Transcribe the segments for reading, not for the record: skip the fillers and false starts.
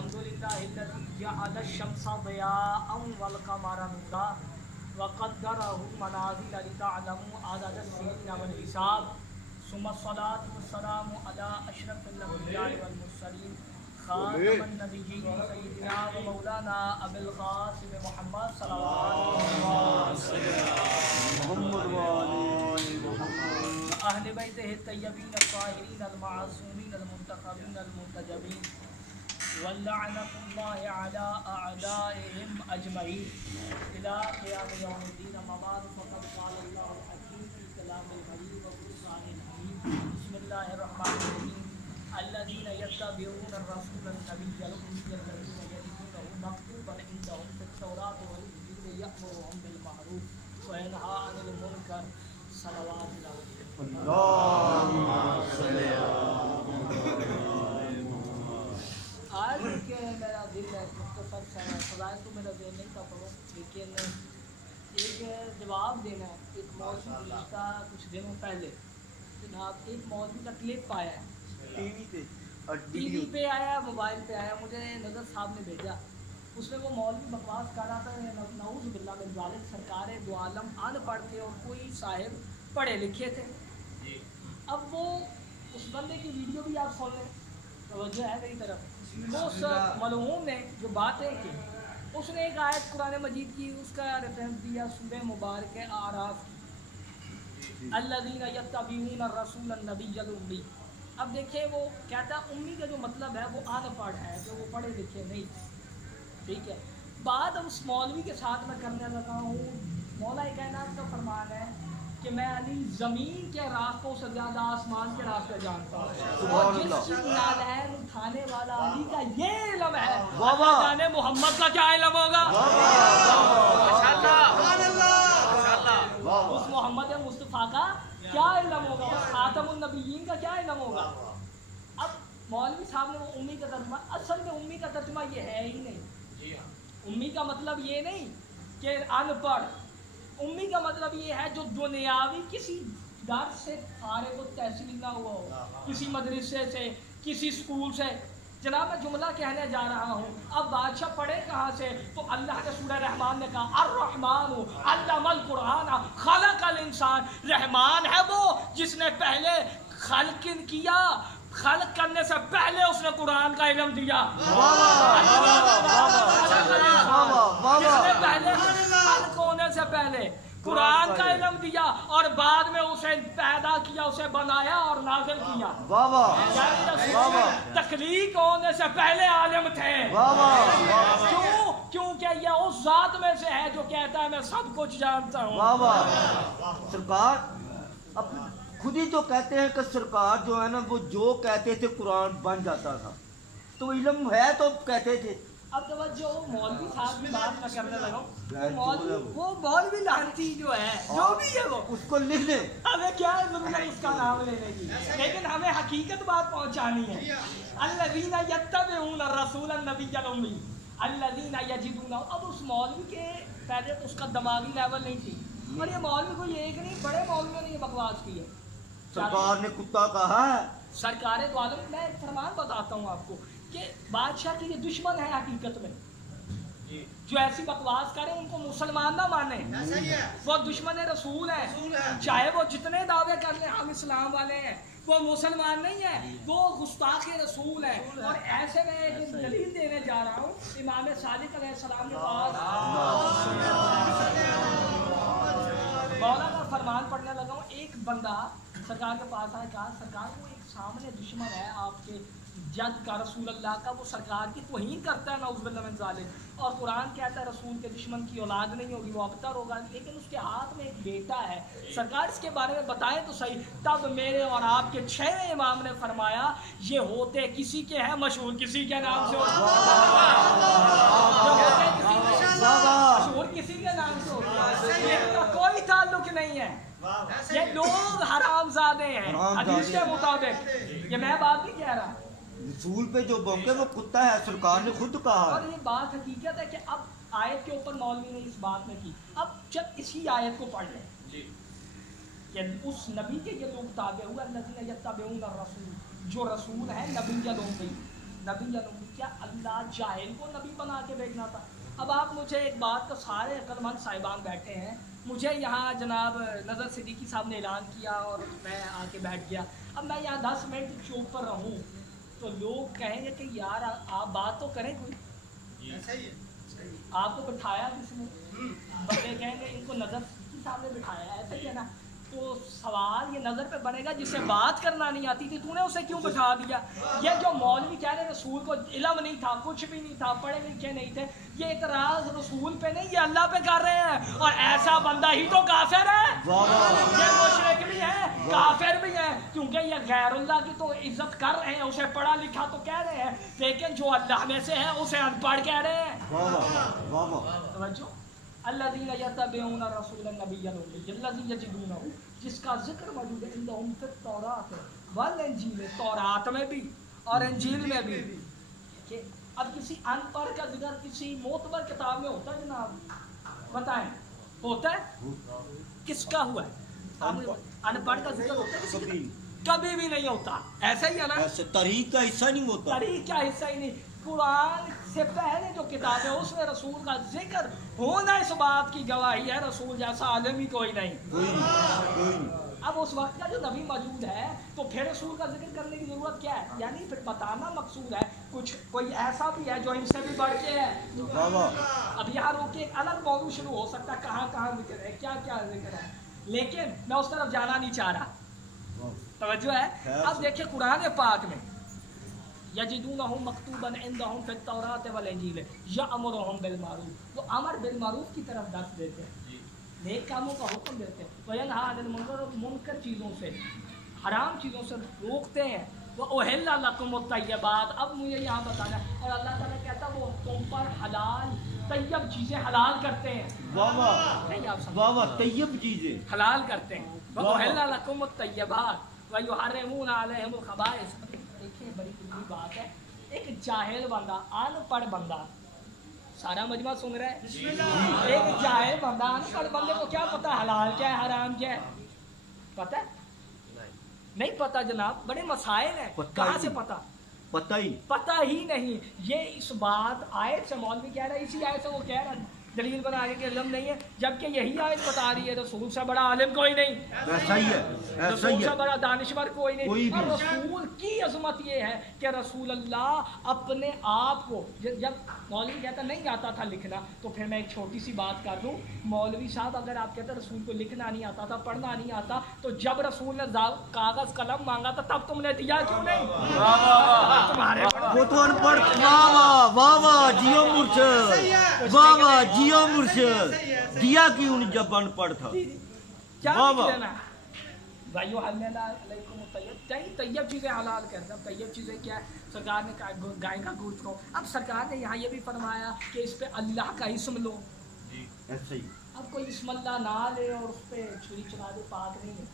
अल्हम्दुलिल्लाहिल्लज़ी जअल अश-शम्सा ज़ियाअन वल क़मरा नूरा व क़द्दरहु मनाज़िला लितअलमू अदद अस्सिनीना वल हिसाब सुम्मा अस्सलातु वस्सलामु अला अशरफिल अंबिया'i वल मुरसलीन खातमन नबिय्यीन सय्यिदिना व मौलाना अबुल क़ासिम मुहम्मद सल्लल्लाहु अलैहि वसल्लम अहले बैतिहि तय्यबीन अत्ताहिरीन अल-मासूमीन अल-मुंतखबीन अल-मुंतजबीन वल्लअनतुल्लाहि अला अअदाइहिम अजमईन इला क़ियाम यौमिद्दीन अम्मा बाद फ़क़द क़ाल अल्लाहुल हकीम फ़ी कलामिल मजीद व क़ुरआनिल हमीद बिस्मिल्लाहिर रहमानिर रहीम अल्लज़ीना यत्तबिऊन अर्रसूलन नबिय्यल उम्मिय्यल लज़ीना यजिदूनहु मक्तूबन इंदहुम फित-तौरात वल इंजील यअमुरुहुम बिल मअरूफ व यनहा अनिल मुनकर सल्लल्लाहु अलैहि वसल्लम। आज के मेरा दिल है मुख्तसर सा है, फ़ज़ाइल तो मेरा दिल नहीं था पढ़ो, लेकिन एक जवाब देना है। एक मौलवी गुज़श्ता कुछ दिनों पहले जनाब एक मौलवी का क्लिप आया है टीवी पे आया, मोबाइल पे आया, मुझे नज़र साहब ने भेजा। उसमें वो मौलवी बकवास कर रहा था नऊज़ बिल्लाह मिन ज़ालिक, सरकार दो आलम अनपढ़ थे और कोई साहिब पढ़े लिखे थे। अब वो उस बंदे की वीडियो भी आप सुन लें, तवज्जो है मेरी तरफ। उस मलऊन ने जो बातें की, उसने एक आयत कुरान मजीद की उसका रेफरेंस दिया सूरह मुबारक आराफ की, अल्लज़ीना यत्तबिऊन अर्रसूलन नबिय्यल उम्मी। अब देखिए वो कहता है उम्मी का जो मतलब है वो अनपढ़ है, जो वो पढ़े लिखे नहीं, ठीक है। बात उस मौलवी के साथ मैं करने लगा हूँ। मौला कायनात का फरमान है कि मैं अली ज़मीन के रास्तों से ज़्यादा आसमान के रास्ते जानता हूँ, और जिस चीज़ नालैन उठाने वाला अली का ये इल्म है, जाने मोहम्मद का क्या इल्म होगा। उस मोहम्मद मुस्तफ़ा का क्या इल्म होगा, उस खातमुन नबिय्यीन का क्या इल्म होगा। अब मौलवी साहब ने वो उम्मी का तर्जुमा, असल में उम्मी का तर्जुमा ये है ही नहीं। उम्मी का मतलब ये नहीं कि अनपढ़, उम्मी का मतलब ये है जो दुनियावी किसी दर से फारिग व तहसील ना हुआ हो, किसी मदरसे से, किसी स्कूल से। जनाब मैं जुमला कहने जा रहा हूँ, अब बादशाह पढ़े कहाँ से, तो अल्लाह के सूरह रहमान ने कहा अर्रहमान अल्लमल कुरान खलकल इंसान। रहमान है वो जिसने पहले खल्क किया, खल्क करने से पहले उसने कुरान का इल्म दिया। जिसने पहले खल्क होने से पहले कुरान का इल्म दिया और बाद में उसे पैदा किया, उसे बनाया और नाज़िल किया। तख्लीक होने से पहले आलिम थे। क्यों? क्योंकि ये उस जात में से है जो कहता है मैं सब कुछ जानता हूँ। सरकार अब खुद ही तो कहते हैं कि सरकार जो है ना वो जो कहते थे कुरान बन जाता था, तो इल्म है तो कहते थे। अब तो जो मौलवी साहब की बात मैं करने लगा, वो मौलवी लानती जो है, जो भी है वो उसको लिख दे, हमें क्या जरूरत उसका नाम लेने की, लेकिन हमें हकीकत बात पहुंचानी है। अल्लज़ीना यत्तबिऊन अर्रसूलन नबिय्यल उम्मी अल्लज़ीना यजिदूना। अब उस मौलवी के पहले तो उसका दिमागी लेवल नहीं थी, और ये मौलवी को ये एक नहीं, बड़े मौलवियों ने ये बकवास की है। सरकार ने कुत्ता कहा है, सरकार दो आलम। मैं एक फरमान बताता हूँ आपको कि बादशाह के ये दुश्मन है हकीकत में, जो ऐसी बकवास करें उनको मुसलमान ना माने, वो दुश्मन रसूल है। चाहे वो जितने दावे कर ले हम इस्लाम वाले हैं, वो मुसलमान नहीं है, वो गुस्ताख रसूल है। और ऐसे में एक दलील देने जा रहा हूँ इमाम सादिक अलैहिस्सलाम के पास, मौला का फरमान पढ़ने लगा हूँ। एक बंदा सरकार के पास आया, कहा सरकार वो एक सामने दुश्मन है आपके जद का रसूल अल्लाह का, वो सरकार की तौहीन करता है नऊज़ बिल्लाह मिन ज़ालिक, और कुरान कहता है रसूल के दुश्मन की औलाद नहीं होगी, वो अबतर होगा, लेकिन उसके हाथ में एक बेटा है। सरकार इसके बारे में बताएं तो सही। तब मेरे और आपके 6वें इमाम ने फरमाया ये होते किसी के हैं मशहूर, किसी के नाम से मशहूर, किसी के नाम से होता, कोई ताल्लुक नहीं है। ये लोग हरामजादे हैं हदीस के मुताबिक, ये मैं बात नहीं कह रहा। रसूल पे जो भौंके वो कुत्ता है, सरकार ने खुद कहा। और ये बात हकीकत है कि अब आयत के ऊपर मौलवी ने इस बात में की। अब जब इसी आयत को पढ़ लें कि उस नबी के ये लोग ताबे हुए, जो रसूल है नबी के लोग भी, नबी अलूमी, क्या अल्लाह जाहिल को नबी बना के भेजना था? अब आप मुझे एक बात तो, सारे अक्लमंद साहिबान बैठे हैं, मुझे यहाँ जनाब नज़र सिद्दीकी साहब ने ऐलान किया और मैं आके बैठ गया, अब मैं यहाँ 10 मिनट चुप पर रहूँ तो लोग कहेंगे कि यार आप बात तो करें कोई, ऐसा ही है। आपको बिठाया किसने? बंदे कहेंगे इनको नज़र सिद्दीकी साहब ने बिठाया, ऐसा ही है ना? तो सवाल ये नज़र पे बनेगा जिससे बात करना नहीं आती थी, तूने उसे क्यों बिठा दिया? ये जो मौलवी कह रहे रसूल को इल्म नहीं था, कुछ भी नहीं था, पढ़े लिखे नहीं थे, ये इतराज रसूल पे नहीं, ये अल्लाह पे कर रहे हैं। और ऐसा बंदा ही तो काफिर है, ये मुशरिक भी है, काफिर भी है, क्योंकि ये गैरुल्लाह की तो इज्जत कर रहे हैं, उसे पढ़ा लिखा तो कह रहे हैं, लेकिन जो अल्लाह में से है उसे अनपढ़ कह रहे हैं। समझो, अल्लज़ीना यत्तबिऊना रसूलन नबिय्यल उम्मी अल्लज़ी यजिदूनहु, जिसका जिक्र मौजूद है इंदहुम फित तौरात वल इंजील, तौरात में भी और इंजील में भी। कि अब किसी अनपढ़ का जिक्र किसी मोतबर किताब में होता है जनाब? बताएं, होता है? किसका हुआ है? अनपढ़ का जिक्र होता है किसी? कभी भी नहीं होता, ऐसा ही है ना? ऐसे तरीक का हिस्सा नहीं होता, तरीक का हिस्सा ही नहीं। कुरान से पहले जो किताब है उसमें रसूल का जिक्र होना इस बात की गवाही है, रसूल जैसा आलम ही कोई नहीं। कोई नहीं। अब उस वक्त का जो नबी मौजूद है तो फिर रसूल का जिक्र करने की जरूरत क्या है? यानी फिर बताना मकसूद है कुछ कोई ऐसा भी है जो इनसे भी बढ़ के है। अब यहाँ रोक के एक अलग मौजूद शुरू हो सकता है, कहाँ कहाँ जिक्र है, क्या क्या जिक्र है, लेकिन मैं उस तरफ जाना नहीं चाह रहा। तवज्जो है? अब देखिए कुरान पाक में यजिदूनहु मकतूबन इंदहुम फित तौरात वल इंजील यअमुरुहुम बिल मारूफ, वो अमर बिल मारूफ की तरफ दस देते हैं, नेक कामों का हुक्म देते हैं, व यनहा अनिल मुनकर चीज़ों से, हराम चीज़ों से रोकते हैं, व उहिल्ला लकुमुत तय्यबात। अब मुझे यहाँ बताना, और अल्लाह ताला कहता है वो तुम पर हलाल तय्यब चीज़ें हलाल करते हैं। वाह वाह, नहीं आप समझ, वाह वाह, तय्यब चीजें हलाल करते हैं, व उहिल्ला लकुमुत तय्यबात व युहर्रिमूना अलैहिमुल खबाइस। देखिए बड़ी बुरी बात है, एक जाहिल बंदा, अनपढ़ बंदा, सारा मजमा सुन रहा है, एक जाहिल बंदा, अनपढ़ बंदे को क्या पता हलाल क्या है हराम क्या है? पता है? नहीं पता जनाब, बड़े मसाइल हैं, कहाँ से पता? पता ही नहीं। ये इस बात आयत से मौलवी कह रहा है, इसी आयत से वो कह रहा है दलील बना के इल्म नहीं है, जबकि यही आयत बता रही है रसूल से बड़ा आलिम कोई नहीं, ऐसा ही है, रसूल से बड़ा दानिशवर कोई नहीं। कोई और रसूल की अजमत ये है कि रसूल अल्लाह अपने आप को, जब मौलवी कहता नहीं आता था लिखना, तो फिर मैं एक छोटी सी बात कर दूं, मौलवी साहब अगर आप कहते रसूल को लिखना नहीं आता था, पढ़ना नहीं आता, तो जब रसूल ने कागज कलम मांगा था तब तुमने दिया क्यों नहीं? तुम्हारे वो तो अनपढ़। वाह वाह, वाह वाह, जियो मुर्शिद, वाह वाह, जियो मुर्शिद, दिया क्यों नहीं जब अनपढ़ था? क्या वाह वाह। लेना भाइयों, तैयब चीज़ें हलाल कर दो। तैयब चीज़ें क्या है? सरकार ने कहा गाय का गोश्त खाओ। अब सरकार ने यहाँ ये भी फरमाया कि इस पे अल्लाह का इस्म लो। ऐसा ही। अब कोई इस्म अल्लाह ना ले और उस पर छुरी चला दे, पाक नहीं है।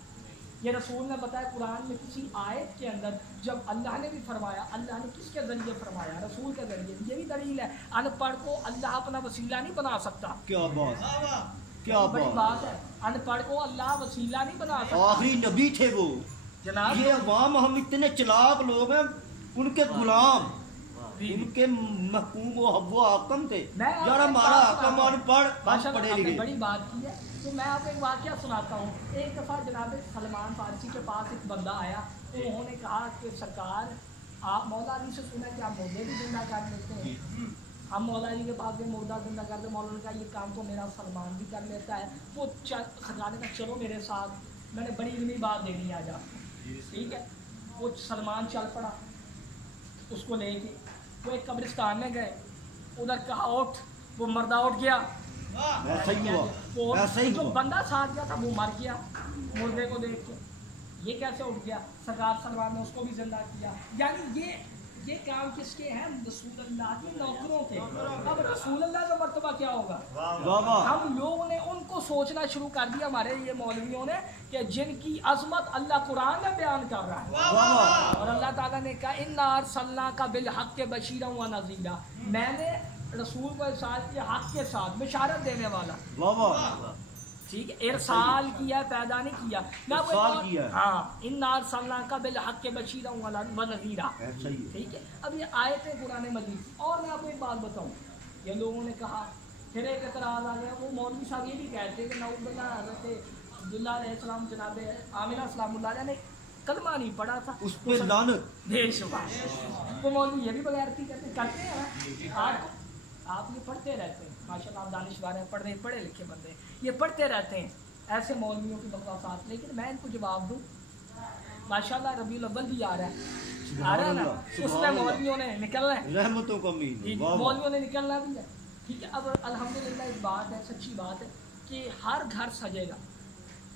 ये रसूल ने बताया कुरान में किसी आयत के अंदर, जब अल्लाह ने भी फरमाया, अल्लाह ने किसके ज़रिए फरमाया? रसूल के ज़रिए। ये भी दलील है, अनपढ़ को अल्लाह अपना वसीला नहीं बना सकता। क्या बात, क्या बड़ी बात है, अनपढ़ को अल्लाह वसीला नहीं बना सकता। आखिरी नबी थे वो जनाब। ये अवाम, हम इतने चालाक लोग हैं, उनके गुलाम, उनके महकूम वो हाकम थे। यार हमारा हाकम अनपढ़, हम पढ़े लिखे। बड़ी बात की है, तो मैं आपको एक वाकया सुनाता हूँ। एक दफ़ा जनाब सलमान फारसी के पास एक बंदा आया, उन्होंने कहा कि सरकार आप मौला अली से सुना कि आप मुर्दे भी जिंदा कर लेते हैं, हम मौला अली के पास भी मुर्दा जिंदा कर दे। मौलाना का ये काम तो मेरा सलमान भी कर लेता है। वो सरकार ने कहा चलो मेरे साथ, मैंने बड़ी इल्मी बात देनी आज आपको, ठीक है? वो सलमान चल पड़ा, उसको लेके वो एक कब्रिस्तान में गए, उधर कहा उठ, वो मर्दा उठ गया। ऐसा ही हुआ, ऐसा ही जो हुआ। बंदा साथ गया था वो मर गया मुर्दे को देख के। ये कैसे उठ गया? सरकार सलमान ने उसको भी जिंदा किया। यानी ये काम किसके हैं? रसूल अल्लाह के नौकरों के। अब रसूल अल्लाह का मर्तबा क्या होगा? हम लोगों ने उनको सोचना शुरू कर दिया, हमारे ये मौलवियों ने, कि जिनकी अजमत अल्लाह कुरान में बयान कर रहा है। और अल्लाह ताला ने कहा इन्ना अरसलनाका बिल हक़्क़ि बशीरा व नज़ीरा, मैंने रसूल को इरसाल किया हक के साथ, बिशारत देने वाला। ٹھیک ہے، ارسال کیا، پیدا نہیں کیا. میں آپ کو ہاں اِنَّا أَرْسَلْنَاكَ بِالْحَقِّ بَشِيرًا وَنَذِيرًا. ٹھیک ہے، اب یہ آیت ہے قرآن مجید. اور میں آپ کو ایک بات بتاؤں، یہ لوگوں نے کہا پھر ایک اعتراض آ گیا، وہ مولوی صاحب یہ بھی کہتے ہیں کہ نعوذ باللہ حضرت عبداللہ علیہ السلام جناب آمنہ سلام اللہ علیہ نے کلمہ نہیں پڑھا تھا، اس پہ لعنت. بے شبہ وہ مولوی یہ بھی بغیرتی کرتے ہیں. آپ یہ پڑھتے رہتے ہیں، ماشاء اللہ آپ دانشور ہیں، پڑھے لکھے بندے ہیں، یہ پڑھتے رہتے ہیں ایسے مولویوں کی بکواسات. لیکن میں ان کو جواب دوں، ماشاء اللہ ربیع الاول بھی آ رہا ہے نا، اس میں مولویوں نے نکلنا ہے، رحمتوں کا مہینہ مولویوں نے نکلنا بھی ہے. ٹھیک ہے، اب الحمدللہ ایک بات ہے، سچی بات ہے کہ ہر گھر سجے گا،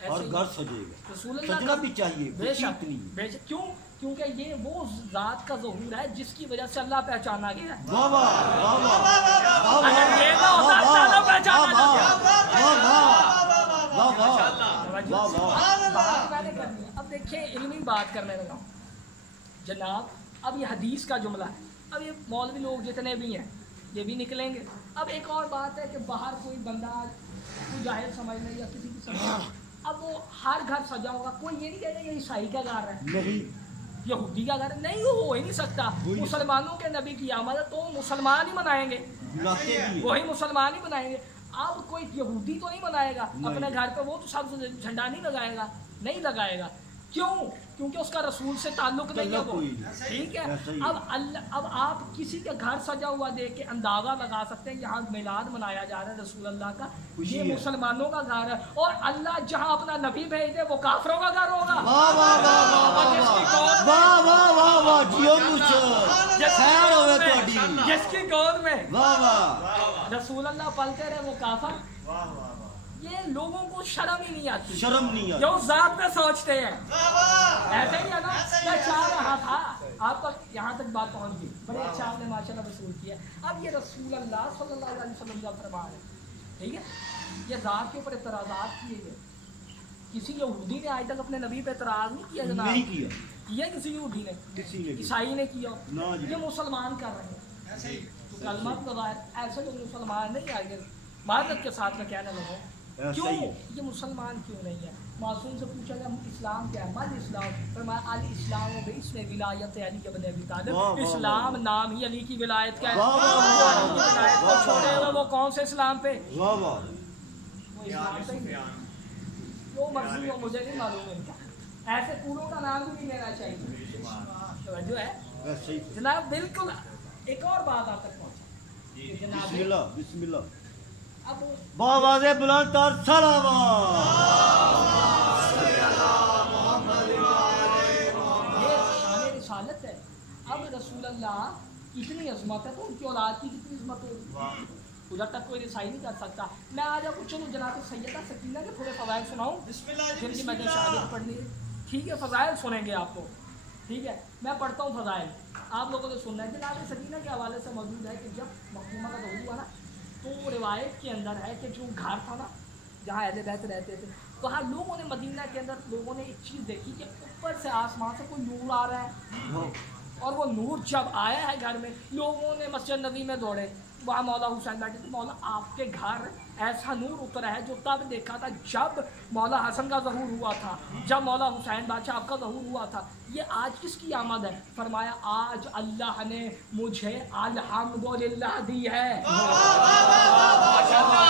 ہر گھر سجے گا، رسول اللہ سجنا بھی چاہیے. بے شک بے شک. کیوں؟ کیونکہ یہ وہ ذات کا ظہور ہے جس کی وجہ سے اللہ پہچانا گیا ہے. واہ واہ واہ واہ اگر یہ نہ ہوتا اللہ پہچانا گیا. اب دیکھیں علمی بات کرنے لگا ہوں جناب. اب یہ حدیث کا جملہ ہے، اب یہ مولوی لوگ جتنے بھی ہیں یہ بھی نکلیں گے. اب ایک اور بات ہے کہ باہر کوئی بندہ کوئی جاہل سمجھ لے یا کسی کی سمجھ، اب وہ ہر گھر سجا ہوگا، کوئی یہ نہیں کہے گا یہ عیسائی کا گھر ہے، نہیں یہودی کا گھر ہے، نہیں وہ ہو ہی نہیں سکتا. مسلمانوں کے نبی کی آمد ہے تو مسلمان ہی منائیں گے، وہی مسلمان ہی منائیں گے. اب کوئی یہودی تو نہیں منائے گا اپنے گھر پہ، وہ تو سب جھنڈا نہیں لگائے گا، نہیں لگائے گا. کیوں؟ کیونکہ اس کا رسول سے تعلق نہیں ہے وہ. ٹھیک ہے، اب آپ کسی کے گھر سجا ہوا دیکھ کے اندازہ لگا سکتے ہیں یہاں میلاد منایا جا رہا ہے رسول اللہ کا، یہ مسلمانوں کا گھر ہے. اور اللہ جہاں اپنا نبی بھیج دے وہ کافروں کا گھر ہوگا. جس کی گود میں رسول اللہ پلتے رہے وہ کافر. یہ لوگوں کو شرم ہی نہیں آتی، شرم نہیں آتی، جو ذات میں سوچتے ہیں. ایسے ہی ہے نا، میں چاہ رہا تھا آپ کا یہاں تک بات پہنچ گئی، بڑے اچھا آپ نے ماشاءاللہ وصول کیا. اب یہ رسول اللہ صلی اللہ علیہ وسلم کا فرمان ہے، ٹھیک ہے، یہ ذات کے اوپر اعتراضات کیے گئے. کسی یہودی نے آج تک اپنے نبی پہ اعتراض نہیں کیا جناب، نہیں کیا کسی یہودی نے، عیسائی نے کیا، یہ مسلمان کر رہے ہیں. کلمہ بغیر ایسے لوگ مسلمان نہیں آئے گے. معذرت کے ساتھ میں کہنے لگا کیوں یہ مسلمان کیوں نہیں ہے. معصوم سے پوچھا گیا اسلام کیا ہے، مال اسلام، فرمایا علی اسلام و باسم ولایت علی ابن ابی طالب. اسلام نام ہی علی کی ولایت کا ہے، ولایت کو چھوڑے ہوئے وہ کون سے اسلام پہ، وہ اسلام پہ جو مرضی ہو مجھے نہیں معلوم ان کا. ایسے پوروں کا نام بھی نہیں لینا چاہیے. جو ہے جناب بالکل. ایک اور بات آپ تک پہنچا جناب، بسم اللہ بسم اللہ. اب باواز بلند اور سلامات. یہ شان رسالت ہے. اب رسول اللہ کتنی عظمت ہے تو ان کی اولاد کی کتنی عظمت ہوگی، ادھر تک کوئی رسائی نہیں کر سکتا. میں آج آپ کو چلو جناب سیدہ سکینہ کے تھوڑے فضائل سناؤں جن کی میں نے شہادت پڑھنی ہے. ٹھیک ہے، فضائل سنیں گے آپ کو. ٹھیک ہے، میں پڑھتا ہوں فضائل، آپ لوگوں نے سننا ہے. جناب سکینہ کے حوالے سے موجود ہے کہ جب مخدومہ کا ظہور ہوا نا تو روایت کے اندر ہے کہ جو گھر تھا نا جہاں اہل بیت رہتے تھے، وہاں لوگوں نے مدینہ کے اندر لوگوں نے ایک چیز دیکھی کہ اوپر سے آسمان سے کوئی نور آ رہا ہے. اور وہ نور جب آیا ہے گھر میں، لوگوں نے مسجد نبی میں دوڑے، وہاں مولا حسین بیٹھے تھے. مولا آپ کے گھر ایسا نور اترا ہے جو تب دیکھا تھا جب مولا حسن کا ظہور ہوا تھا، جب مولا حسین بادشاہ آپ کا ظہور ہوا تھا. یہ آج کس کی آمد ہے؟ فرمایا آج اللہ نے مجھے الحمدللہ دی ہے. آج ہمیں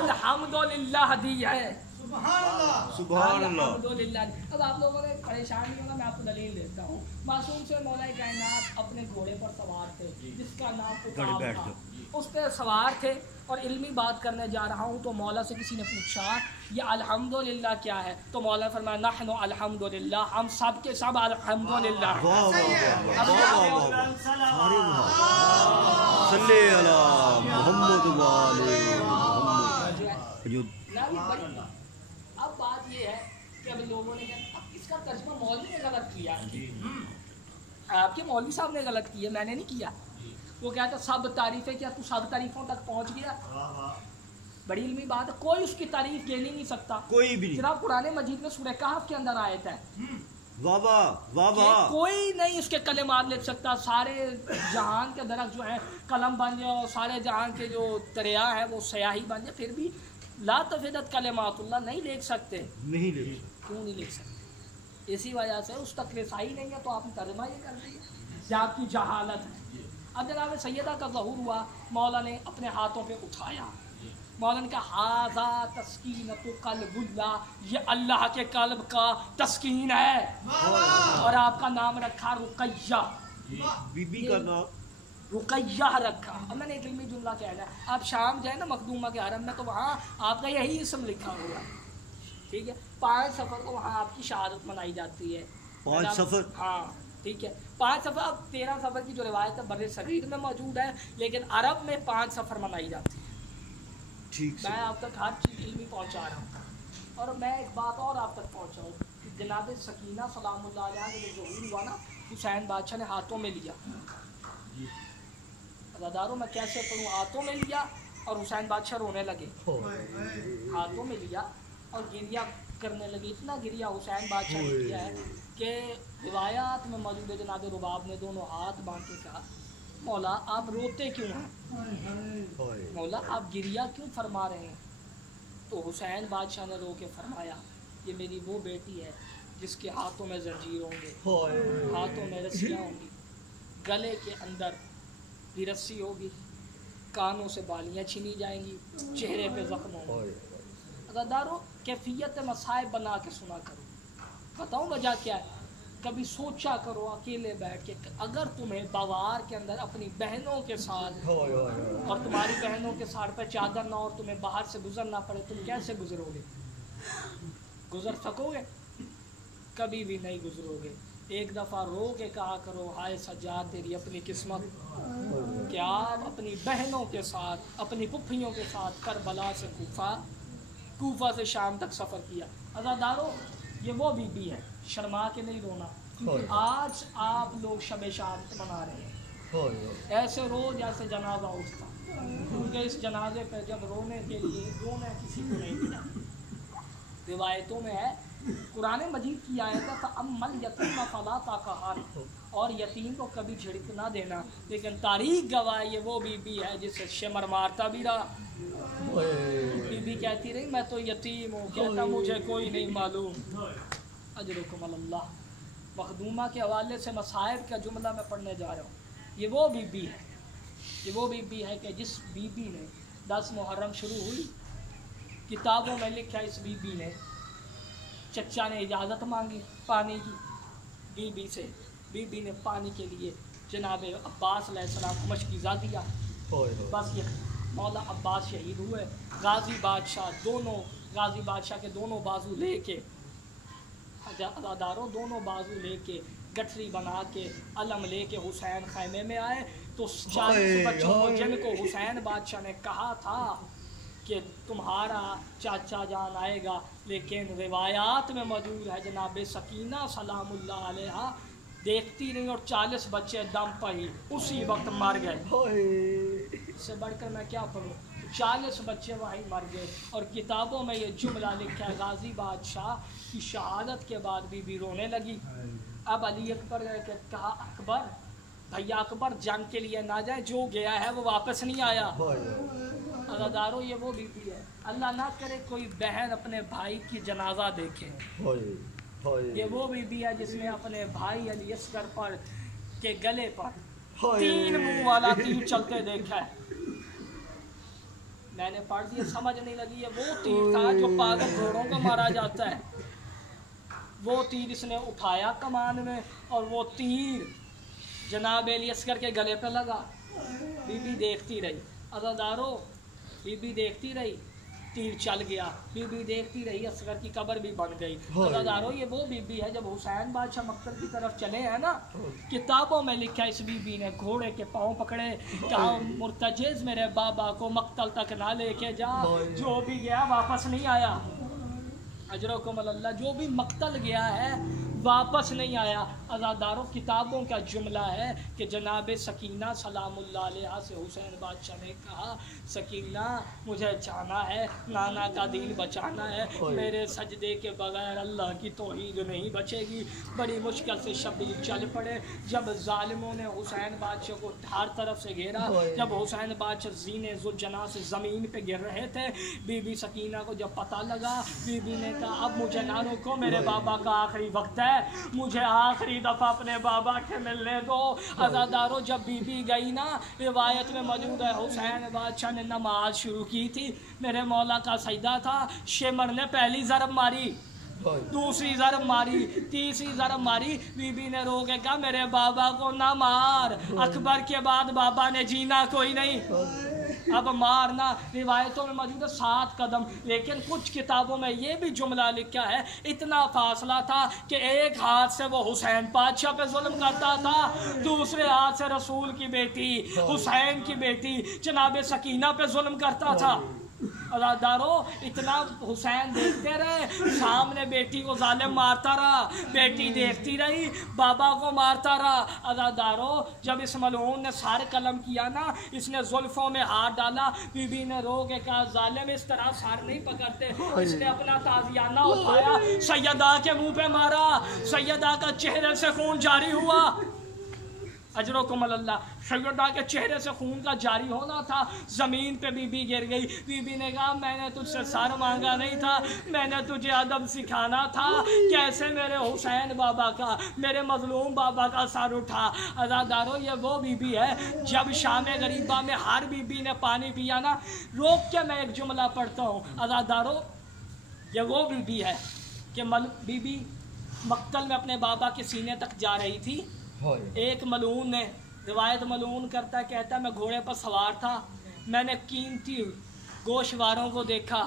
الحمدللہ دی ہے. سبحان اللہ. الحمدللہ. اب آپ لوگوں نے پریشان نہیں ہونا، میں آپ کو دلیل دیتا ہوں. معصوم سے مولا کائنات اپنے گھوڑے پر سوار تھے جس کا نام عقاب تھا، اس پہ سوار تھے. اور علمی بات کرنے جا رہا ہوں تو مولا سے کسی نے پوچھا یہ الحمدللہ کیا ہے، تو مولا نے فرمایا نحن الحمدللہ، ہم سب کے سب الحمدللہ. صلی علی محمد و علی محمد. اب بات یہ ہے کہ اب لوگوں نے اب اس کا ترجمہ مولوی نے غلط کیا، آپ کے مولوی صاحب نے غلط کیا، میں نے نہیں کیا. وہ کہتا سب تعریفیں، کیا تو سب تعریفوں تک پہنچ گیا؟ بڑی علمی بات ہے، کوئی اس کی تعریف کہہ نہیں سکتا، کوئی بھی. جناب قرآن مجید میں سورہ کہف کے اندر آیت ہے वाह वाह वाह कि वाह। कोई नहीं उसके कलेमात लिख सकता। सारे जहान के दरख्त जो है कलम बन जाए और सारे जहान के जो दरिया है वो स्याही बन जाए, फिर भी ला तफिदत कलेमातुल्लाह नहीं लिख सकते। नहीं ले क्यों नहीं लिख सकते? इसी वजह से उस तक रसाई नहीं है, तो आपने तर्जुमा ये कर दिया, ये आपकी जहालत है। अब जनाब सैयदा का ज़हूर हुआ, मौला ने अपने हाथों पे उठाया, मौला ने कहा हाज़ा तस्कीनतु क़ल्बुल्लाह, ये अल्लाह के कल्ब का तस्कीन है। और आपका नाम रखा रुकैया, बीबी का नाम रुकैया रखा। अब मैंने एक इल्मी जुमला कहना है, आप शाम जाए ना मखदूमा के हरम में, तो वहाँ आपका यही इसम लिखा हुआ, ठीक है। 5 सफ़र को वहाँ आपकी शहादत मनाई जाती है। 5 सफ़र, हाँ ठीक है, 5 सफ़र। अब 13 सफ़र की जो रिवायत है बर्रे सगीर में मौजूद है, लेकिन अरब में 5 सफ़र मनाई जाती है। ठीक मैं आप तक हर चीज़ इल्मी पहुँचा रहा हूँ। और मैं एक बात और आप तक पहुँचाऊँ कि जनाब सकीना सलामुल्लाह अलैहा का जो ज़हूर हुआ ना, हुसैन बादशाह ने हाथों में लिया। अदादारों मैं कैसे पढ़ूँ, हाथों में लिया और हुसैन बादशाह रोने लगे। हाथों में लिया और गिरिया करने लगे। इतना गिरिया हुसैन बादशाह ने किया है कि रिवायात में मौजूद है जनाब रुबाब ने दोनों हाथ बांध के कहा, मौला आप रोते क्यों हैं, मौला आप गिरिया क्यों फरमा रहे हैं? तो हुसैन बादशाह ने रो के फरमाया, ये मेरी वो बेटी है जिसके हाथों में जंजीर होंगे, हाथों में रस्सियाँ होंगी, गले के अंदर भी रस्सी होगी, कानों से बालियाँ छीनी जाएंगी, चेहरे पे ज़ख्म होंगे। अदादारों कैफियत मसाइब बना के सुना करो, बताऊँ वजह क्या है? कभी सोचा करो अकेले बैठ के, अगर तुम्हें बवार के अंदर अपनी बहनों के साथ और तुम्हारी बहनों के साथ पे चादर ना और तुम्हें बाहर से गुजरना पड़े, तुम कैसे गुजरोगे? गुजर सकोगे? कभी भी नहीं गुजरोगे। एक दफ़ा रो के कहा करो, हाय सज्जाद तेरी अपनी किस्मत कि आप अपनी बहनों के साथ, अपनी पुप्पियों के साथ करबला से कूफा से शाम तक सफ़र किया। अज़ादारों ये वो बीबी है, शर्मा के नहीं रोना। आज आप लोग शब शहादत मना रहे हैं, ऐसे रो जैसे जनाजा उठता, क्योंकि इस जनाजे पे जब रोने के लिए रोने किसी को नहीं मिला। रिवायतों में है, कुरान मजीद की आयत है अम्मल यतीम फला ताकहार, और यतीम को कभी झिड़क ना देना। लेकिन तारीख गवाह ये वो बीबी है जिसे शिमर मारता भी रहा। बीबी कहती रही मैं तो यतीम हूँ, कहता मुझे कोई नहीं मालूम। अजरुकुम अल्लाह। मखदूमा के हवाले से मसाइब का जुमला मैं पढ़ने जा रहा हूँ। ये वो बीबी है, ये वो बीबी है कि जिस बीबी ने 10 मुहर्रम शुरू हुई, किताबों में लिखा इस बीबी ने, चचा ने इजाज़त मांगी पानी की बीबी से, बीबी ने पानी के लिए जनाब अब्बास अलैहिस्सलाम को मशकीज़ा दिया। बस ये मौला अब्बास शहीद हुए। गाजी बादशाह के दोनों बाजू लेके, अदादारों दोनों बाजू लेके गठरी बना के अलम लेके हुसैन खैमे में आए। तो 40 बच्चों को जिनको हुसैन बादशाह ने कहा था कि तुम्हारा चाचा जान आएगा, लेकिन रिवायात में मौजूद है जनाब सकीना सलामुल्लाह अलैहा देखती रही और 40 बच्चे दम पर ही उसी वक्त मर गए। इससे बढ़कर मैं क्या पढ़ूँ? 40 बच्चे वहीं मर गए। और किताबों में ये जुमला लिखा है, गाजी बादशाह की शहादत के बाद बीबी रोने लगी। अब अली अकबर ने कहा, अकबर भैया अकबर जंग के लिए ना जाए, जो गया है वो वापस नहीं आया। अज़ादारों ये वो बीबी है, अल्लाह ना करे कोई बहन अपने भाई की जनाजा देखे। ये वो बीबी है जिसने अपने भाई अली असगर पर के गले पर 3 मुंह वाला तीर चलते देखा है। मैंने पढ़ दिया, समझ नहीं लगी। ये वो तीर था जो पागल घोड़ों को मारा जाता है। वो तीर इसने उठाया कमान में और वो तीर जनाब अली असगर के गले पे लगा। बीबी देखती रही। अज़ादारों बीबी देखती रही, तीर चल गया। बीबी देखती रही, असगर की कब्र भी बन गई। अज़ादारों ये वो बीबी है जब हुसैन बादशाह मक्तल की तरफ चले हैं ना, किताबों में लिखा इस बीबी ने घोड़े के पाँव पकड़े, कहा मुर्तजिज़ मेरे बाबा को मक्तल तक ना लेके जा। जो भी गया वापस नहीं आया। अजरुकुम अल्लाह। जो भी मक्तल गया है वापस नहीं आया। अज़ादारों किताबों का जुमला है कि जनाब सकीना सलामुल्लाह अलैहा से हुसैन बादशाह ने कहा, सकीना मुझे चाहना है, नाना का दीन बचाना है, मेरे सजदे के बगैर अल्लाह की तौहीद नहीं बचेगी। बड़ी मुश्किल से शब्बीर चल पड़े। जब जालिमों ने हुसैन बादशाह को हर तरफ से घेरा, जब हुसैन बादशाह ज़ीने ज़ुलजना से ज़मीन पे गिर रहे थे, बीबी सकीना को जब पता लगा, बीबी ने कहा अब मुझे ना रोको, मेरे बाबा का आखिरी वक्त है, मुझे आखिरी दफ़ा अपने बाबा के मिलने दो। अज़ादारों जब बीबी गई ना, रिवायत में मौजूद है हुसैन बादशाह ने नमाज शुरू की थी, मेरे मौला का सजदा था, शिमर ने पहली ज़रब मारी, दूसरी ज़रब मारी, तीसरी ज़रब मारी, बीबी ने रो के कहा मेरे बाबा को ना मार, अकबर के बाद बाबा ने जीना कोई नहीं, अब मारना। रिवायतों में मौजूद है 7 कदम, लेकिन कुछ किताबों में ये भी जुमला लिखा है इतना फासला था कि एक हाथ से वो हुसैन बादशाह पे जुल्म करता था, दूसरे हाथ से रसूल की बेटी हुसैन की बेटी जनाब सकीना पे जुल्म करता था। अज़ादारों इतना हुसैन देखते रहे, सामने बेटी को जालिम मारता रहा, बेटी देखती रही, बाबा को मारता रहा। अज़ादारों जब इस मलऊन ने सारे कलम किया ना, इसने जुल्फों में हाथ डाला, बीबी ने रो के कहा जालिम इस तरह सार नहीं पकड़ते। इसने अपना ताज़ियाना उठाया, सैयदा के मुंह पे मारा, सैयदा का चेहरे से खून जारी हुआ। अजरकुम अल्लाह, सैयदा के चेहरे से खून का जारी होना था, ज़मीन पे बीबी गिर गई। बीबी ने कहा मैंने तुझसे सर मांगा नहीं था, मैंने तुझे अदब सिखाना था, कैसे मेरे हुसैन बाबा का, मेरे मजलूम बाबा का सर उठा। अज़ादारों ये वो बीबी है जब शाम गरीबा में हर बीबी ने पानी पिया ना, रोक के मैं एक जुमला पढ़ता हूँ। अज़ादारों ये वो बीबी है कि बीबी मक्तल में अपने बाबा के सीने तक जा रही थी, एक मलून ने, रिवायत मलून करता कहता मैं घोड़े पर सवार था, मैंने कीमती गोशवारों को देखा।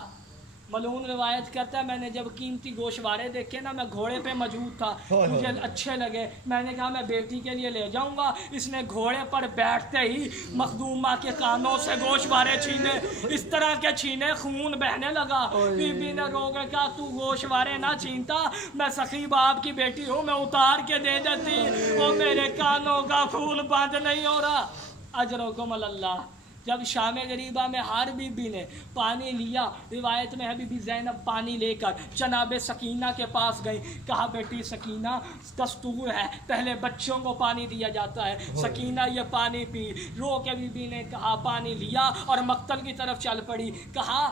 मलून रिवायत करता है मैंने जब कीमती गोशवारे देखे ना, मैं घोड़े पे मौजूद था, मुझे अच्छे लगे, मैंने कहा मैं बेटी के लिए ले जाऊंगा। इसने घोड़े पर बैठते ही मखदूमा के कानों से गोशवारे छीने, इस तरह के छीने, खून बहने लगा। बीबी ने रो के कहा तू गोशवारे ना छीनता, मैं सखी बाप की बेटी हूँ, मैं उतार के दे देती, और मेरे कानों का खून बंद नहीं हो रहा। अजरकुम अल्लाह। जब शाम गरीबा में हर बीबी ने पानी लिया, रिवायत में है बीबी ज़ैनब पानी लेकर जनाब सकीना के पास गई, कहा बेटी सकीना दस्तूर है पहले बच्चों को पानी दिया जाता है, सकीना ये पानी पी। रो के बीबी ने कहा पानी लिया और मक्तल की तरफ चल पड़ी। कहा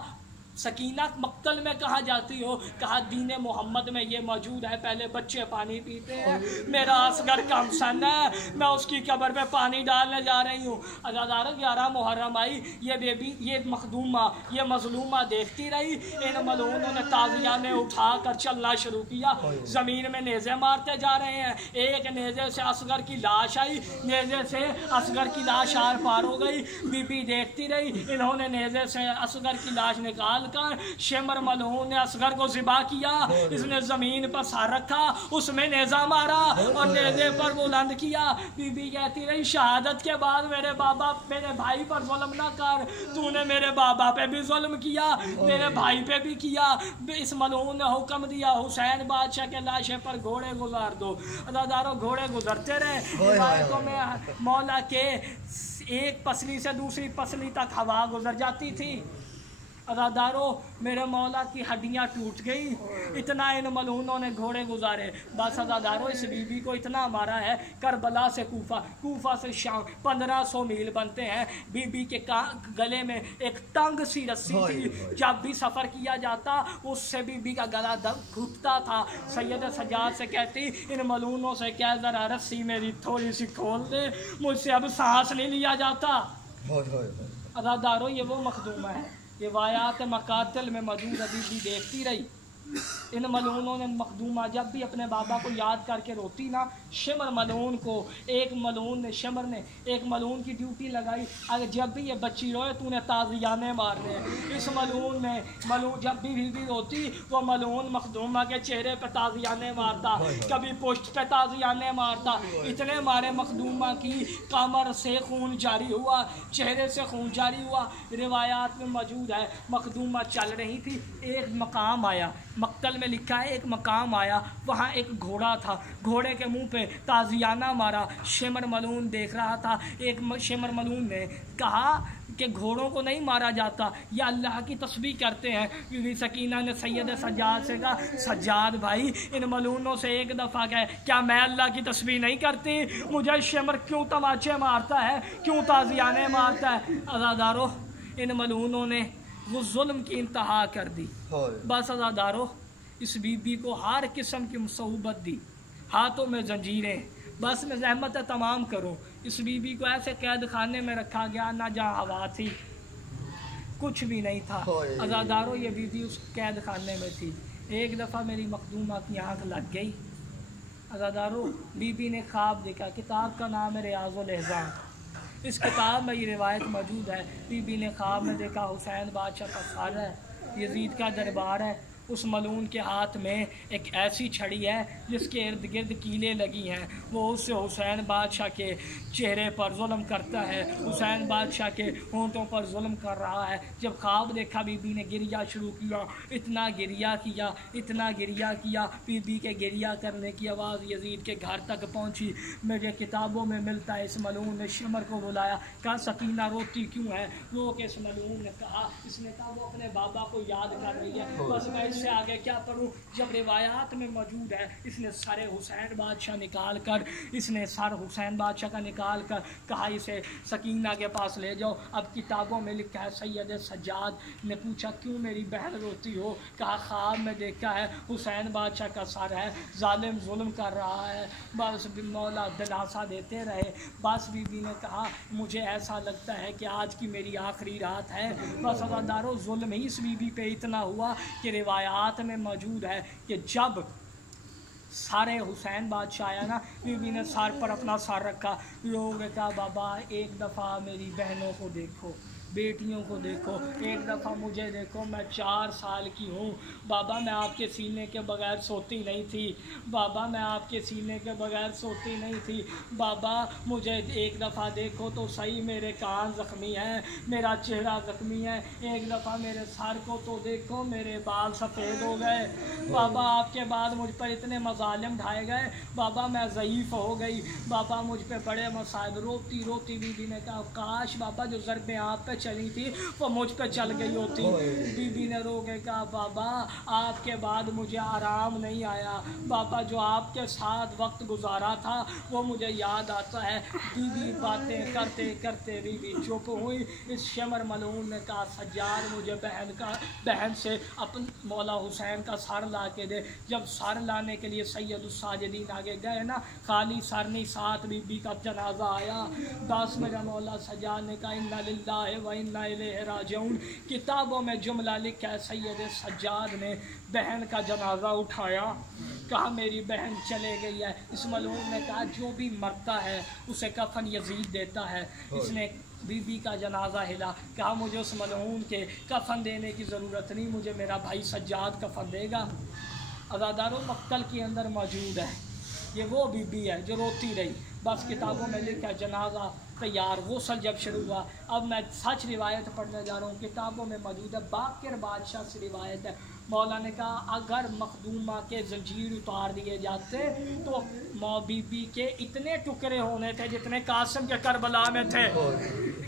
सकीना मक्तल में कहाँ जाती हो? कहा दीन मोहम्मद में ये मौजूद है, पहले बच्चे पानी पीते हैं, मेरा असगर कम सन है, मैं उसकी कब्र पे पानी डालने जा रही हूँ। अज़ादारों 11 मुहर्रम आई, ये बेबी, ये मखदूमा, ये मजलूमा देखती रही। इन मलूनों ने ताज़िया ने उठा कर चलना शुरू किया, ज़मीन में नेज़े मारते जा रहे हैं। एक नेज़े से असगर की लाश आई, नेज़े से असगर की लाश आर पार हो गई। बीबी देखती रही, इन्होंने नेज़े से असगर की लाश निकाल कर शेमर मलहून ने असगर को ज़िबा किया, इसने ज़मीन पर सर रखा, उसमें नेज़ा मारा और नेज़े पर बुलंद किया। बीबी कहती रही शहादत के बाद मेरे बाबा, मेरे भाई पर जुल्म ना कर, तूने मेरे बाबा पे भी जुल्म किया, मेरे भाई पे भी किया। इस मलहून ने हुक्म दिया हुसैन बादशाह के लाशे पर घोड़े गुजार दो। अज़ादारों घोड़े गुजरते रहे, रिवायतों में मौला के एक पसली से दूसरी पसली तक हवा गुजर जाती थी। अज़ादारों मेरे मौला की हड्डियाँ टूट गई, इतना इन मलूनों ने घोड़े गुजारे। बस अज़ादारों इस बीबी को इतना मारा है, करबला से कूफा, कूफा से शाम 1500 मील बनते हैं। बीबी के गले में एक तंग सी रस्सी थी, जब भी सफ़र किया जाता उससे बीबी का गला घुटता था। सैयद सजाद से कहती इन मलूनों से क्या ज़रा रस्सी मेरी थोड़ी सी खोल दे, मुझसे अब सांस नहीं लिया जाता। अज़ादारों ये वो मखदूमा है, रिवायात मकातिल में मौजूद बीबी देखती रही। इन मलूनों ने मखदूमा जब भी अपने बाबा को याद करके रोती ना, शिमर मलून को एक मलून ने, शिमर ने एक मलून की ड्यूटी लगाई, अगर जब भी ये बच्ची रोए तूने ताज़ियाने मारने। इस मलून ने, मलून जब भी बीबी रोती वो मलून मखदूमा के चेहरे पे ताज़ियाने मारता, कभी पुष्ट पे ताज़ियाने मारता। इतने मारे मखदूमा की कमर से खून जारी हुआ, चेहरे से खून जारी हुआ। रिवायात में मौजूद है मखदूमा चल रही थी, एक मकाम आया, मक्तल में लिखा है एक मकाम आया, वहाँ एक घोड़ा था, घोड़े के मुंह पे ताजियाना मारा। शिमर मलून देख रहा था। एक शिमर मलून ने कहा कि घोड़ों को नहीं मारा जाता, या अल्लाह की तस्बीह करते हैं। बीबी सकीना ने सैयद सज्जाद से कहा, सज्जाद भाई इन मलूनों से एक दफ़ा कहे क्या मैं अल्लाह की तस्बीह नहीं करती? मुझे शिमर क्यों तमाचे मारता है, क्यों ताजियाने मारता है? अज़ादारो, इन मलूनों ने वो जुल्म की इंतहा कर दी। बस अज़ादारो, इस बीबी को हर किस्म की मुसीबत दी, हाथों में जंजीरें, बस मैं ज़हमत तमाम करूं। इस बीबी को ऐसे कैद खाने में रखा गया, ना जहाँ हवा थी, कुछ भी नहीं था। अज़ादारों, ये बीबी उस कैद खाने में थी। एक दफ़ा मेरी मखदूमा की आँख लग गई। अज़ादारों, बीबी ने ख्वाब देखा। किताब का नाम है रियाज़ुल एहसान। इस किताब में ये रिवायत मौजूद है। बीबी ने ख्वाब में देखा हुसैन बादशाह का सर है, यजीद का दरबार है, उस मलून के हाथ में एक ऐसी छड़ी है जिसके इर्द गिर्द कीलें लगी हैं। वो उससे हुसैन बादशाह के चेहरे पर जुल्म करता है, हुसैन बादशाह के होंठों पर जुल्म कर रहा है। जब ख्वाब देखा, बीबी ने गिरिया शुरू किया, इतना गिरिया किया, इतना गिरिया किया। बीबी के गिरिया करने की आवाज़ यजीद के घर तक पहुंची। मुझे किताबों में मिलता है इस मलून ने शिमर को बुलाया, कहा सकीना रोती क्यों है? रो के इस मलून ने कहा, इसने कहा वो अपने बाबा को याद कर रही है। बस मैं इससे आगे क्या पढ़ूं? जब रिवायात में मौजूद है, इसने सर हुसैन बादशाह निकाल कर, इसने सर हुसैन बादशाह का निकाल कर कहा इसे सकीना के पास ले जाओ। अब किताबों में लिखा है सैयद सज्जाद ने पूछा क्यों मेरी बहन रोती हो? कहा ख्वाब में देखा है हुसैन बादशाह का सर है, जालिम जुल्म कर रहा है। बस मौला दिलासा देते रहे। बस बीबी ने कहा मुझे ऐसा लगता है कि आज की मेरी आखिरी रात है। बस अज़ादारों, जुल्म ही इस बीबी पे इतना हुआ कि रिवायात में मौजूद है कि जब सारे हुसैन बादशाह आया ना, बीबी ने सर पर अपना सर रखा। लोगों ने कहा बाबा एक दफ़ा मेरी बहनों को देखो, बेटियों को देखो, एक दफ़ा मुझे देखो, मैं 4 साल की हूँ। बाबा मैं आपके सीने के बगैर सोती नहीं थी, बाबा मैं आपके सीने के बगैर सोती नहीं थी। बाबा मुझे एक दफ़ा देखो तो सही, मेरे कान ज़ख्मी हैं, मेरा चेहरा ज़ख्मी है। एक दफ़ा मेरे सर को तो देखो, मेरे बाल सफ़ेद हो गए। बाबा आपके बाद मुझ पर इतने मज़ालिम ढाए गए, बाबा मैं ज़ईफ़ हो गई, बाबा मुझ पर बड़े मसाइब। रोती रोती बीबी ने कहा काश बाबा जो ज़रबें आप पे चली थी वो मुझ पे चल गई होती। बीबी ने रो के कहा बाबा आपके बाद मुझे आराम नहीं आया, बाबा जो आपके साथ वक्त गुजारा था वो मुझे याद आता है। बीबी बातें करते करते बीबी चुप हुई। इस शमर मलून ने कहा सज्जाद मुझे बहन से अपन मौला हुसैन का सर ला के दे। जब सर लाने के लिए सैयद साजिदीन आगे गए ना, खाली सर नहीं, साथ बीबी का जनाजा आया। बस मेरा मौला सज्जाद ने कहा इन्ना लिल्लाहि व इन्ना इलैहि राजिऊन। किताबों में जुमला लिखा है सैयद सज्जाद ने बहन का जनाजा उठाया, कहा मेरी बहन चले गई है। इस मलून ने कहा जो भी मरता है उसे कफन यजीद देता है। इसने बीबी का जनाजा हिला, कहा मुझे उस मलून के कफन देने की ज़रूरत नहीं, मुझे मेरा भाई सज्जाद कफन देगा। अज़ादारों मक्तल के अंदर मौजूद है, ये वो बीबी है जो रोती रही। बस किताबों में लिखा जनाजा तैयार, गुस्ल जब शुरू हुआ। अब मैं सच रिवायत पढ़ने जा रहा हूँ, किताबों में मौजूद है। बाकर बादशाह से रिवायत है, मौला ने कहा अगर मखदूमा के जंजीर उतार दिए जाते तो मौ बीबी के इतने टुकड़े होने थे जितने कासिम के करबला में थे।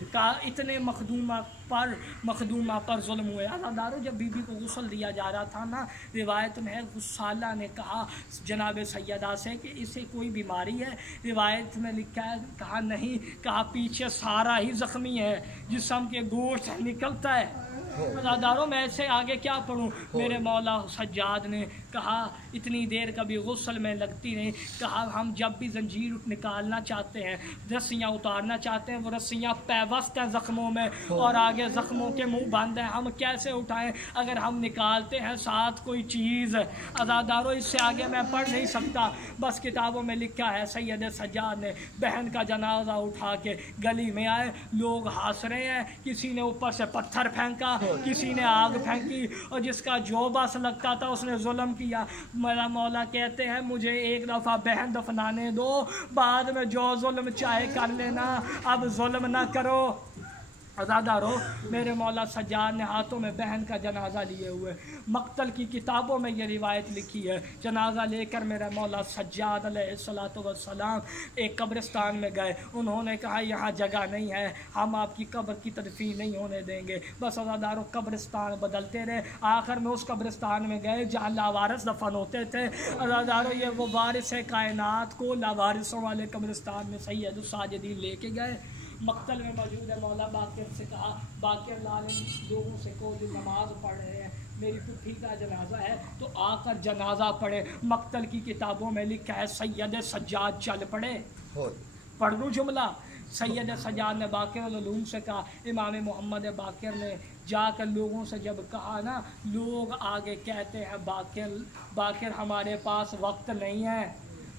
कहा इतने मखदूमा पर जुल्म हुए। अज़ादारों जब बीबी को गुस्ल दिया जा रहा था ना, रिवायत में है गुस्साला ने कहा जनाब सैयदा से कि इसे कोई बीमारी है? रिवायत में लिखा है, कहा नहीं, कहा पीछे सारा ही ज़ख्मी है, जिस्म के गोश्त निकलता है। अज़ादारों मैं ऐसे आगे क्या पढ़ूँ? मेरे मौला सज्जाद ने कहा इतनी देर कभी गुस्ल में लगती नहीं। कहा हम जब भी जंजीर निकालना चाहते हैं, रस्सियाँ उतारना चाहते हैं, वो रस्सियाँ पैवस्त हैं ज़ख्मों में और आगे ज़ख्मों के मुंह बंद हैं, हम कैसे उठाएं अगर हम निकालते हैं साथ कोई चीज़? अज़ादारों इससे आगे मैं पढ़ नहीं सकता। बस किताबों में लिखा है सैयद सज्जाद ने बहन का जनाजा उठा के गली में आए, लोग हंस रहे हैं, किसी ने ऊपर से पत्थर फेंका, किसी ने आग फेंकी, और जिसका जो बस लगता था उसने जुल्म किया। मेरा मौला कहते हैं मुझे एक दफ़ा बहन दफनाने दो, बाद में जो जुल्म चाहे कर लेना, अब जुल्म ना करो। अज़ादारो मेरे मौला सज्जाद ने हाथों में बहन का जनाजा लिए हुए, मक्तल की किताबों में ये रिवायत लिखी है, जनाजा लेकर मेरा मौला सज्जाद अलैहिस्सलातु वस्सलाम एक कब्रिस्तान में गए। उन्होंने कहा यहाँ जगह नहीं है, हम आपकी कब्र की तदफीन नहीं होने देंगे। बस अज़ादारो कब्रिस्तान बदलते रहे, आखिर में उस कब्रिस्तान में गए जहाँ लावारिस दफन होते थे। अज़ादारो ये वो वारिस कायनात को लावारिसों वाले कब्रिस्तान में सैयद साजिदीन लेके गए। मक्तल में मौजूद है, मौला बाकिर से कहा, बाकिर लाल लोगों से को जो नमाज पढ़ रहे हैं, मेरी पुप्पी का जनाजा है तो आकर जनाजा पढ़े। मक्तल की किताबों में लिखा है सैयद सज्जाद चल पड़े। पढ़ लूँ जुमला। सैयद सज्जाद ने बाकिर उलूम से कहा, इमाम मोहम्मद बाकिर ने जाकर लोगों से जब कहा ना, लोग आगे कहते हैं बाकिर हमारे पास वक्त नहीं है,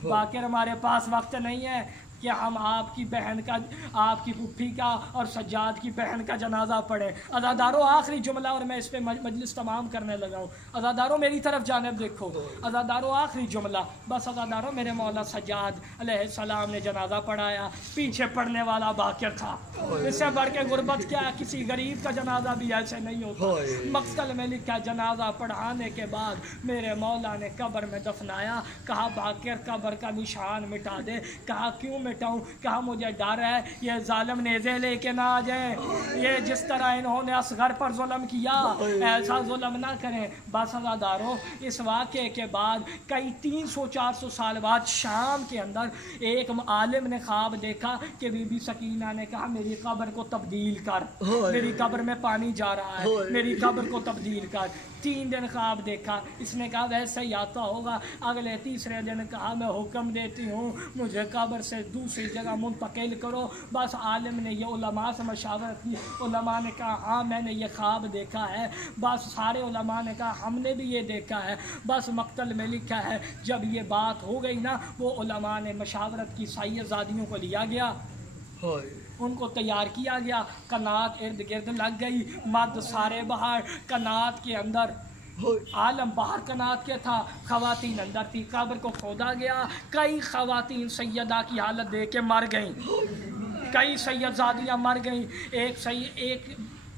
बाकिर हमारे पास वक्त नहीं है कि हम आपकी बहन का, आपकी पुप्पी का और सज्जाद की बहन का जनाजा पढ़े। अज़ादारो आखिरी जुमला और मैं इस पर मजलिस तमाम करने लगा हूँ। अज़ादारो मेरी तरफ जानिब देखो। अज़ादारो आखिरी जुमला। बस अज़ादारो मेरे मौला सज्जाद अलैहिस्सलाम ने जनाजा पढ़ाया, पीछे पढ़ने वाला बाकिर था। इससे बढ़ के गुर्बत क्या, किसी गरीब का जनाजा भी ऐसे नहीं होता। मक्तल में लिखा जनाजा पढ़ाने के बाद मेरे मौला ने कब्र में दफनाया। कहा बाकिर कब्र का निशान मिटा दे। कहा क्यों मिटाऊं? कहा मुझे डर है ये जालिम नेज़े लेके ना आ जाए, ये जिस तरह इन्होंने असगर पर जुल्म किया ऐसा जुल्म ना करें। बस अज़ादारो इस वाक़े के बाद कई 300-400 साल बाद शाम के अंदर एक आलिम ने ख्वाब देखा कि बीबी सकीना ने कहा मेरी कब्र को तब्दील कर, मेरी कब्र में पानी जा रहा है, मेरी कब्र को तब्दील कर। 3 दिन ख्वाब देखा। इसने कहा वैसे ही आता होगा। अगले तीसरे दिन कहा मैं हुक्म देती हूँ मुझे कब्र से दूसरी जगह मुंतकिल करो। बस आलिम ने ये उलमा से मशावरत की। उलमा ने कहा हाँ मैंने ये ख्वाब देखा है। बस सारे उलमा ने कहा हमने भी ये देखा है। बस मक्तल में लिखा है जब ये बात हो गई ना, वो उलमा ने मशावरत की, साहियज़ादियों को लिया गया, उनको तैयार किया गया, कनात इर्द गिर्द लग गई, मर्द सारे बाहर, कनात के अंदर आलम बाहर कनात के था, खवातीन अंदर थी। कब्र को खोदा गया, कई खवातीन सैयदा की हालत देख के मर गईं, कई सैयदजादियाँ मर गईं।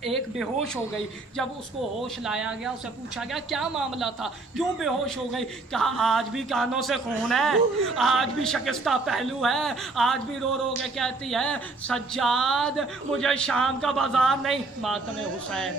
एक बेहोश हो गई। जब उसको होश लाया गया, उसे पूछा गया क्या मामला था, क्यों बेहोश हो गई? कहा आज भी कानों से खून है, आज भी शिकस्ता पहलू है, आज भी रो रो के कहती है सज्जाद मुझे शाम का बाजार नहीं, मातम हुसैन